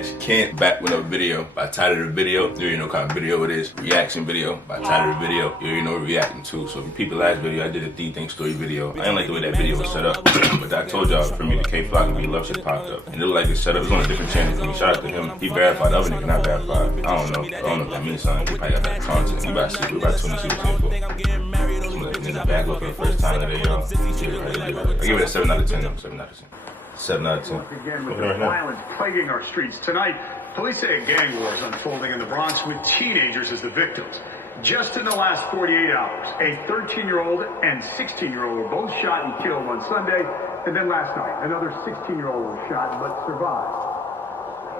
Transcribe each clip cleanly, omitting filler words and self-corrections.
That's C.A.M.P back with a video. By the title of the video, you already know what kind of video it is. Reaction video. By the title of the video, you already know what we're reacting to. So if you peep the last video, I did a 3 thing story video. I didn't like the way that video was set up, but I told y'all for me the K Flock and me Love shit popped up. And it looked like it's set up. It was on a different channel for me. Shout out to him. He verified. The other nigga not verified. I don't know if that means something. He probably got that content. We about to see. We about to see what's here for. In the back look for the first time today, y'all. I give it a 7 out of 10 though. 7 out of 10. 7 out of 10. Again with the violence plaguing our streets tonight, police say a gang war is unfolding in the Bronx with teenagers as the victims. Just in the last 48 hours, a 13-year-old and 16-year-old were both shot and killed on Sunday, and then last night, another 16-year-old was shot but survived.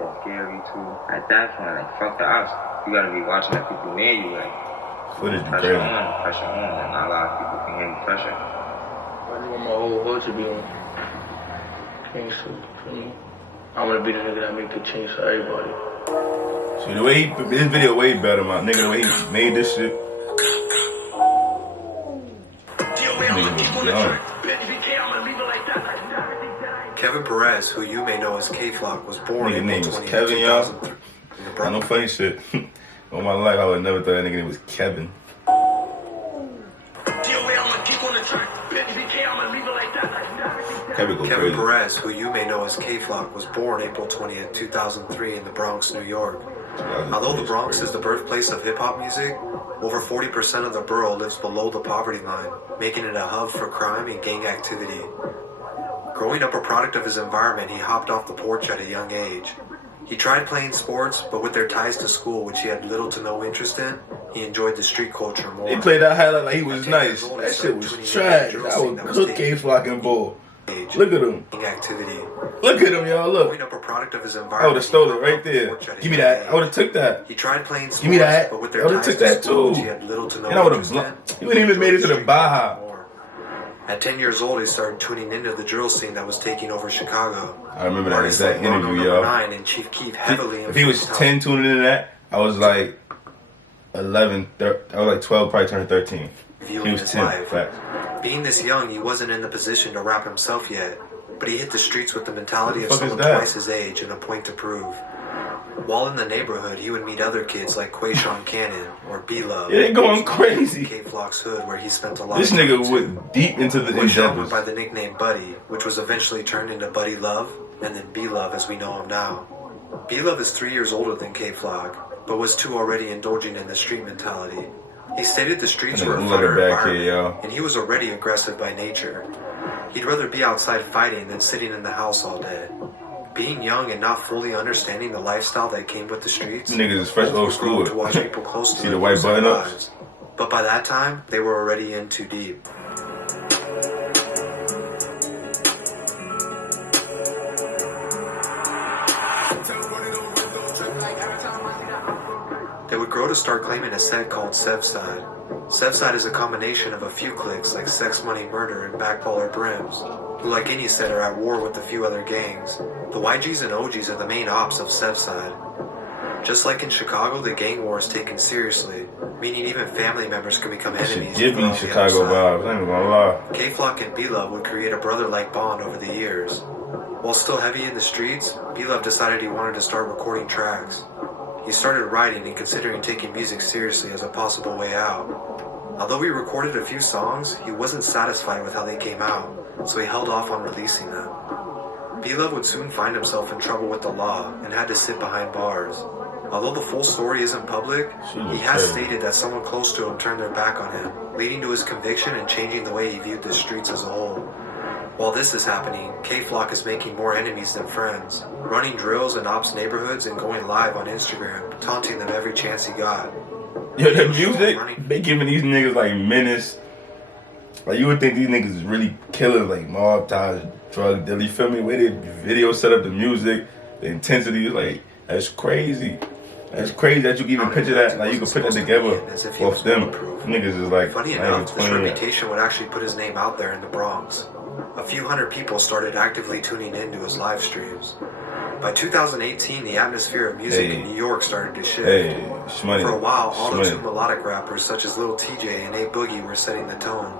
It's scary too. At that point, like, fuck the ops. You gotta be watching the people near you, like, footage pressure on, and not a lot of people can hear the pressure. I want my whole hood to be on. King, so, for me, I wanna be the nigga that make the change for everybody. See the way this video way better, my nigga. The way he made this shit. Kevin Perez, who you may know as K Flock, was born Nigga in name is Kevin, y'all. I know funny shit. All my life, I would never thought that nigga name was Kevin. Kevin Perez, who you may know as K Flock, was born April 20th, 2003 in the Bronx, New York. Although the Bronx is the birthplace of hip-hop music, over 40% of the borough lives below the poverty line, making it a hub for crime and gang activity. Growing up a product of his environment, he hopped off the porch at a young age. He tried playing sports, but with their ties to school, which he had little to no interest in, he enjoyed the street culture more. He played that highlight like he was nice. That shit was trash. That was good K Flock and bull. Look at him. Activity. Look at him, y'all. Look. Growing up a product of his environment, I would have stole it right there. Give me that. I would have took that. He tried playing sports, give me that. But with I their would have took that too. He had little to no and I would have. He wouldn't even made it to the Baja. At 10 years old, he started tuning into the drill scene that was taking over Chicago. I remember that exact interview, y'all. And Chief Keef heavily if he was 10 tuning into that, I was like 11, I was like 12, probably turning 13. He was 10, facts. Being this young, he wasn't in the position to rap himself yet, but he hit the streets with the mentality of someone twice his age and a point to prove. While in the neighborhood, he would meet other kids like Quayshawn Cannon or B-Love. Yeah, they going crazy. K Flock's hood, where he spent a lot this of time. This nigga went deep into the endeavors. By the nickname Buddy, which was eventually turned into Buddy Love, and then B-Love as we know him now. B-Love is 3 years older than K Flock, but was too already indulging in the street mentality. He stated the streets were a funner environment, and he was already aggressive by nature. He'd rather be outside fighting than sitting in the house all day. Being young and not fully understanding the lifestyle that came with the streets, niggas is fresh old school. To watch people close to see the white button ups. But by that time, they were already in too deep. They would grow to start claiming a set called Sevside. Sevside is a combination of a few cliques like Sex Money Murder and Backballer Brims, who like any set are at war with a few other gangs. The YGs and OGs are the main ops of Sevside. Just like in Chicago, the gang war is taken seriously, meaning even family members can become enemies. Give me Chicago vibes, I ain't gonna lie. K Flock and B-Love would create a brother-like bond over the years. While still heavy in the streets, B-Love decided he wanted to start recording tracks. He started writing and considering taking music seriously as a possible way out. Although he recorded a few songs, he wasn't satisfied with how they came out, so he held off on releasing them. B-Love would soon find himself in trouble with the law and had to sit behind bars. Although the full story isn't public, he has stated that someone close to him turned their back on him, leading to his conviction and changing the way he viewed the streets as a whole. While this is happening, K Flock is making more enemies than friends, running drills in ops neighborhoods and going live on Instagram, taunting them every chance he got. Yo, the music, they giving these niggas like menace. Like you would think these niggas is really killing like mob ties, drug dealer. You feel me? The way the video set up, the music, the intensity is like, that's crazy. That's crazy that you can even picture that. Like you can put that together off them. Niggas is like, funny enough, this reputation would actually put his name out there in the Bronx. A few hundred people started actively tuning into his live streams. By 2018, the atmosphere of music in New York started to shift. Shmoney. For a while, auto-tune melodic rappers such as Lil TJ and A-Boogie were setting the tone.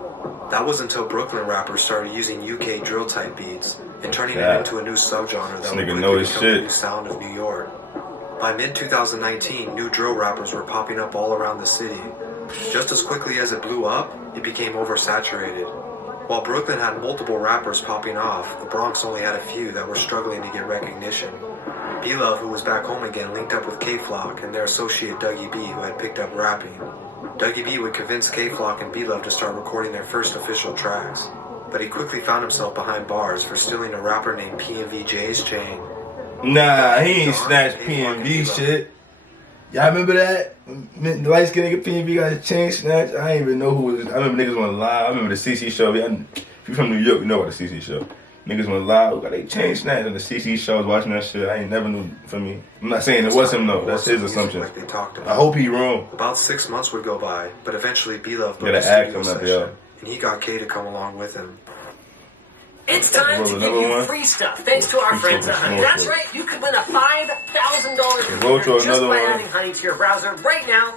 That was until Brooklyn rappers started using UK drill-type beats and turning it into a new subgenre that would quickly become the new sound of New York. By mid-2019, new drill rappers were popping up all around the city. Just as quickly as it blew up, it became oversaturated. While Brooklyn had multiple rappers popping off, the Bronx only had a few that were struggling to get recognition. B-Love, who was back home again, linked up with K-Flock and their associate Dougie B, who had picked up rapping. Dougie B would convince K-Flock and B-Love to start recording their first official tracks, but he quickly found himself behind bars for stealing a rapper named PNVJ's chain. Nah, he ain't snatched PNV shit. Y'all remember that? The light-skinned nigga PNV got his chain snatched? I ain't even know who was. I remember niggas went live. I remember the CC show. If you from New York, you know about the CC show. Niggas went live, got their chain snatched on the CC show. I was watching that shit. I ain't never knew, for me. I'm not saying it was him though. That's his assumption. Like they talked about. I hope he wrong. About 6 months would go by, but eventually B-Love booked a studio session, and he got K to come along with him. It's time to give you free stuff, thanks to our friends at Honey. That's right, you could win a $5,000 computer just by adding Honey to your browser right now.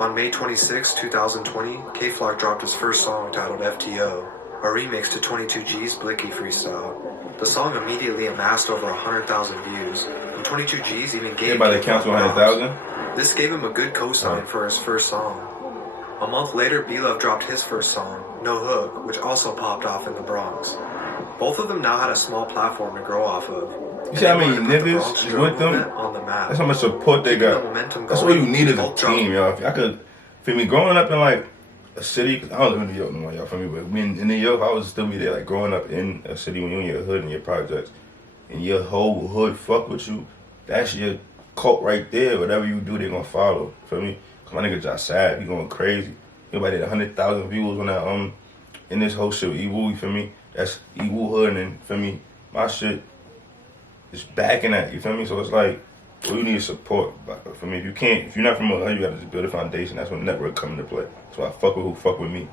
On May 26, 2020, K-Flock dropped his first song titled FTO, a remix to 22G's Blicky freestyle. The song immediately amassed over 100,000 views, and 22G's even gave him count to 100,000. This gave him a good cosign for his first song. A month later, B-Love dropped his first song, No Hook, which also popped off in the Bronx. Both of them now had a small platform to grow off of. You see how many niggas is with them? That's how much support they got. That's what you need as a team, y'all. If I could, for me, growing up in like a city, cause I don't live in New York no more, y'all, for me, but in New York, I would still be there, like growing up in a city when you're in your hood and your projects, and your whole hood fuck with you, that's your cult right there. Whatever you do, they gonna follow, for me. Cause my nigga Josh Sad, he going crazy. Everybody had 100,000 views on that, in this whole shit with E-Woo, you feel me? That's E-Woo hood, and for me, my shit is backing that, you feel me? So it's like, well, you need support. But for me, if you're not from a hood, you gotta just build a foundation. That's when network come into play. That's why I fuck with who fuck with me.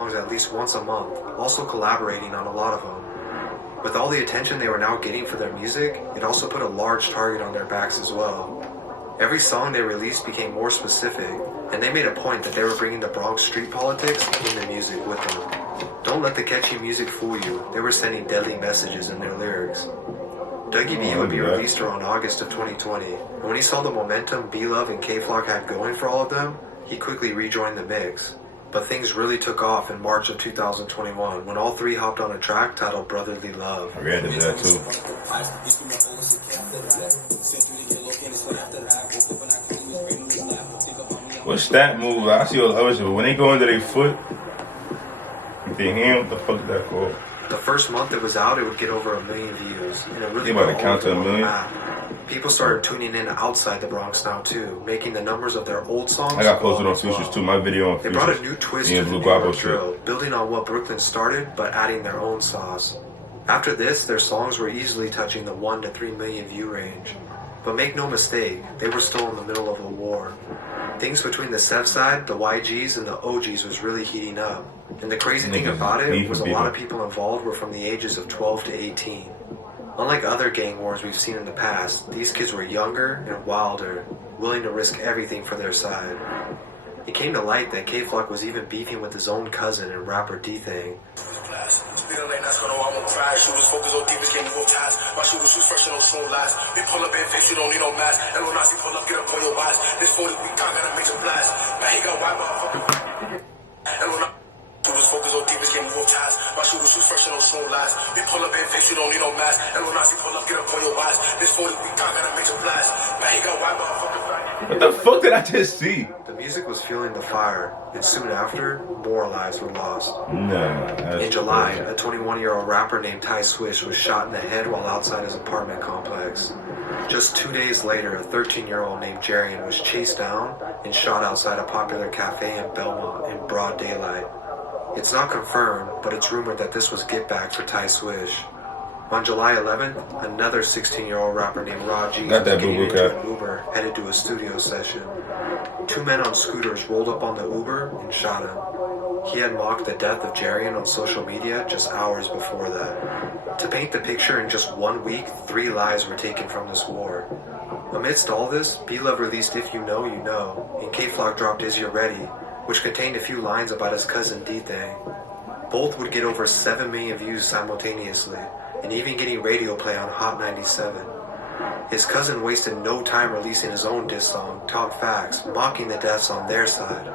At least once a month, also collaborating on a lot of them. With all the attention they were now getting for their music, it also put a large target on their backs as well. Every song they released became more specific, and they made a point that they were bringing the Bronx street politics in the music with them. Don't let the catchy music fool you. They were sending deadly messages in their lyrics. Dougie B would be released around August of 2020, and when he saw the momentum B-Love and K-Flock had going for all of them, he quickly rejoined the mix. But things really took off in March of 2021 when all three hopped on a track titled Brotherly Love. I read that too. What's that move? I see all the other shit, but when they go into their foot, if they hand, what the fuck is that called? The first month it was out, it would get over 1 million views, and it really put all over the map. People started tuning in outside the Bronx now too, making the numbers of their old songs. I got posted on Futures too. My video on Futures. They brought a new twist to the neighborhood drill, building on what Brooklyn started, but adding their own sauce. After this, their songs were easily touching the 1 to 3 million view range. But make no mistake, they were still in the middle of a war. Things between the Sev side, the YGs, and the OGs was really heating up. And the crazy thing about it was a lot of people involved were from the ages of 12 to 18. Unlike other gang wars we've seen in the past, these kids were younger and wilder, willing to risk everything for their side. It came to light that K-Flock was even beefing with his own cousin and rapper D-Thang. What the fuck did I just see? The music was fueling the fire, and soon after, more lives were lost. In July, a 21-year-old rapper named Ty Swish was shot in the head while outside his apartment complex. Just 2 days later, a 13-year-old named Jarian was chased down and shot outside a popular cafe in Belmont in broad daylight. It's not confirmed, but it's rumored that this was get back for Ty Swish. On July 11th, another 16-year-old rapper named Raji Got that getting boo-boo into cat. an Uber headed to a studio session. Two men on scooters rolled up on the Uber and shot him. He had mocked the death of Jarian on social media just hours before that. To paint the picture, in just 1 week, 3 lives were taken from this war. Amidst all this, B-Love released If You Know, You Know, and K-Flock dropped Is You Ready, which contained a few lines about his cousin D-Thang. Both would get over 7 million views simultaneously, and even getting radio play on Hot 97. His cousin wasted no time releasing his own diss song, Talk Facts, mocking the deaths on their side.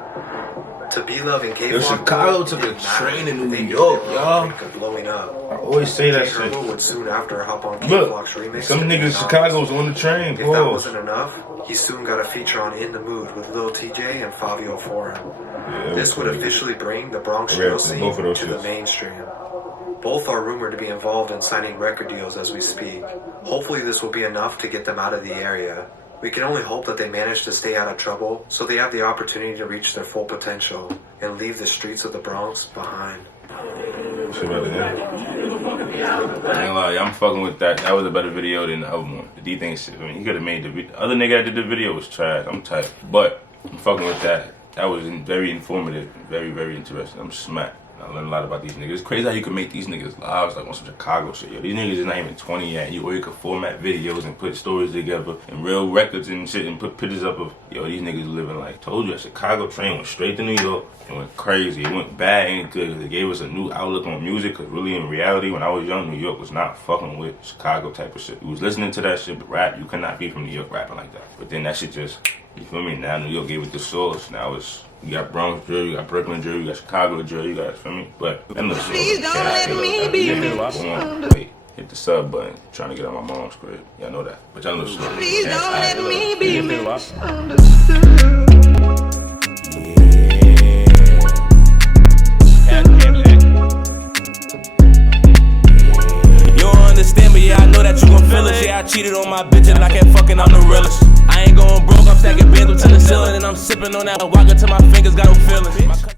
To B-Love and K-Flock, Chicago took a train in New York, y'all. Blowing up. I always say that shit. Herbo would soon after hop on Look, K-Flock's remix. some niggas in Chicago's on the train. If that wasn't enough, he soon got a feature on In the Mood with Lil TJ and Fabio Foreign. Yeah, This would officially bring the Bronx drill scene to the mainstream. Both are rumored to be involved in signing record deals as we speak. Hopefully this will be enough to get them out of the area. We can only hope that they manage to stay out of trouble so they have the opportunity to reach their full potential and leave the streets of the Bronx behind. I ain't gonna lie, I'm fucking with that. That was a better video than the other one. The D-Thang shit. I mean, he could have made the other nigga that did the video was trash. I'm tight. But I'm fucking with that. That was very informative, very, very interesting. I'm smacked. I learned a lot about these niggas. It's crazy how you can make these niggas lives like on some Chicago shit. Yo, these niggas is not even 20 yet. You already could format videos and put stories together and real records and shit and put pictures up of, yo, these niggas living like, told you, a Chicago train went straight to New York. It went crazy. It went bad and good. They gave us a new outlook on music because really in reality, when I was young, New York was not fucking with Chicago type of shit. You was listening to that shit, but rap, you could not be from New York rapping like that. But then that shit just, you feel me? Now New York gave it the source. Now it's, you got Bronx drill, you got Brooklyn drill, you got Chicago drill, you got, feel me? But that looks so Please don't let me be misunderstood. Wait, hit the sub button. Trying to get on my mom's crib. Y'all know that. But y'all know slow. Please don't let me be misunderstood. You don't understand, but yeah, I know that you gon' feel it. Yeah, I cheated on my bitch and I kept fucking, I'm the realest. I ain't going broke, I'm stacking bands up to the ceiling and I'm sipping on that.